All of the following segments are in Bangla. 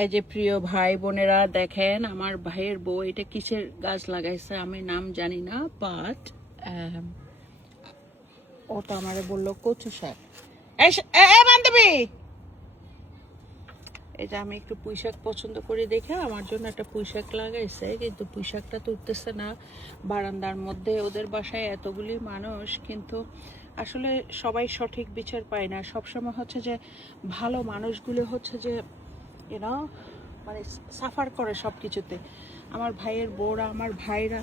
এই যে প্রিয় ভাই বোনেরা দেখেন আমার ভাইয়ের বউ এটা কিসের গাছ লাগাইছে আমি নাম জানি না, বাট ওটা আমারে বললো কচু শাক। বান্ধবী, এটা আমি একটু পুঁই শাক পছন্দ করি দেখে আমার জন্য একটা পুঁই শাক লাগাইছে, কিন্তু পুঁই শাকটা তো উঠতেছে না বারান্দার মধ্যে। ওদের বাসায় এতগুলি মানুষ, কিন্তু আসলে সবাই সঠিক বিচার পায় না। সবসময় হচ্ছে যে ভালো মানুষগুলো হচ্ছে যে মানে সাফার করে সব কিছুতে। আমার ভাইয়ের বউরা, আমার ভাইরা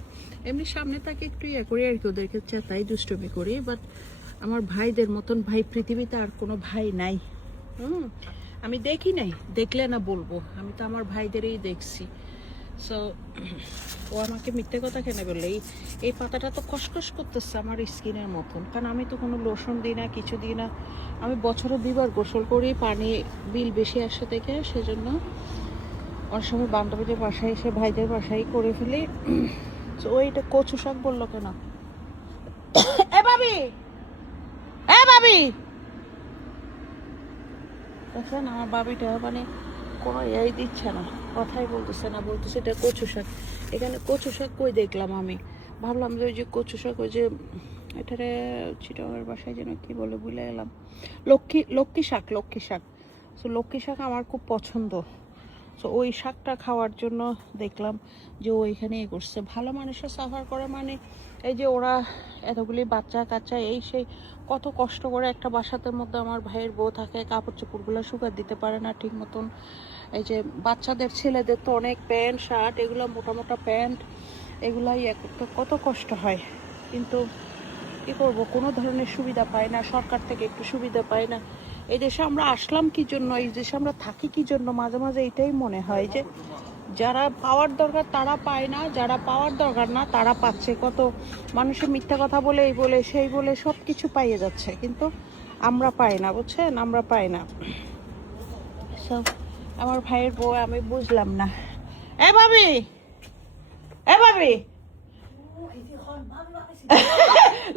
এমনি সামনে তাকে একটু ইয়ে করি আর কি, ওদেরকে চেতাই দুষ্টমি করি, বাট আমার ভাইদের মতন ভাই পৃথিবীতে আর কোনো ভাই নাই। আমি দেখি নাই, দেখলে না বলবো, আমি তো আমার ভাইদেরই দেখছি। সো ও আমাকে মিথ্যে কথা কেন বললে? এই পাতাটা তো খসখস করতেছে আমার স্কিনের মতন, কারণ আমি তো কোনো লোশন দিই না, কিছু দিই না। আমি বছরে 2বার গোসল করি, পানি বিল বেশি আসে থেকে, সেজন্য অনেক সময় বান্ধবীদের বাসায় এসে ভাইদের বাসায় করে ফেলি। তো ওইটা কচু শাক বললো কেন? এ ভাবি, এ ভাবি, দেখেন আমার বাবিটা মানে কোনো ইয়াই দিচ্ছে না, কথাই বলতেছে না, বলতেছে এটা কচু শাক। এখানে কচু শাক কই দেখলাম? আমি ভাবলাম যে ওই যে কচু শাক, ওই যে এটারে চিটাগাঙ্গের বাসায় যেন কি বলে ভুলে গেলাম, লক্ষ্মী শাক। তো লক্ষ্মী শাক আমার খুব পছন্দ। তো ওই শাকটা খাওয়ার জন্য দেখলাম যে ও এখানে এ করছে। ভালো মানুষের সাফার করে মানে এই যে ওরা এতগুলি বাচ্চা কাচ্চা এই সেই কত কষ্ট করে একটা বাসাতের মধ্যে আমার ভাইয়ের বউ থাকে, কাপড় চোপড়গুলো শুকাতে দিতে পারে না ঠিক মতন। এই যে বাচ্চাদের ছেলেদের তো অনেক প্যান্ট শার্ট, এগুলো মোটা মোটা প্যান্ট, এগুলাই করতে কত কষ্ট হয়। কিন্তু কী করবো, কোনো ধরনের সুবিধা পায় না, সরকার থেকে একটু সুবিধা পায় না। এই দেশে আমরা আসলাম কি জন্য, এই দেশে আমরা থাকি কি জন্য, মাঝে মাঝে এটাই মনে হয় যে যারা পাওয়ার দরকার তারা পায় না, যারা পাওয়ার দরকার না তারা পাচ্ছে। কত মানুষের মিথ্যা কথা বলে, এই বলে সেই বলে সব কিছু পাইয়ে যাচ্ছে, কিন্তু আমরা পাই না, বুঝছেন, আমরা পাই না। সব আমার ভাইয়ের বউ আমি বুঝলাম না। এ ভাবি, এ ভাবি,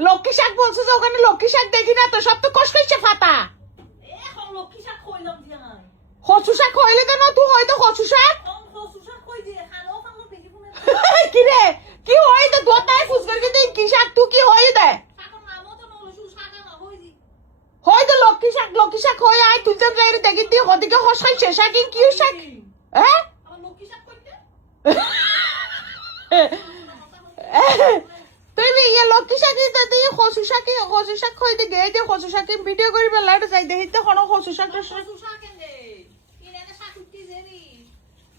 লক্ষ্মী শাক বলছো যে ওখানে লক্ষ্মী শাক দেখি না তো, সব তো কষকইছে ফাতা। কচু শাক হইলে কেন তুই হয়তো কচু শাক কি রে, কি হয় তো দোতায় ফুসকার কে দিন কি শাক তুই কি হয় দে হয় তো লক্ষ্মী শাক হয় আয় তুই যাব যাই দেখি তুই ওদিকে হসাইছে শাক কি শাক, হ্যাঁ তুমি ইয়ে লক্ষ্মী শাক দিতে দিয়ে কচু শাক হইতে গে যে কচু শাক ভিডিও করি বেলাটা যাই দেখি তো কোনো কচু শাক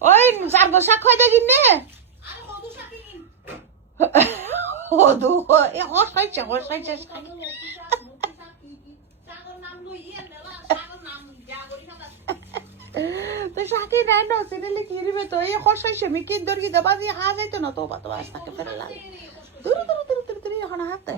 ওই সার্গ শাক হইতে কিনে হদু এ হসাইছে তো শাকি নাই না সেটালে কি দিবে তো এই হসাইছে আমি কি দরকি দাবাজি হা যাইতো না তো বাতো আস্তাকে ফেলে লাগে দূর এখন হাতে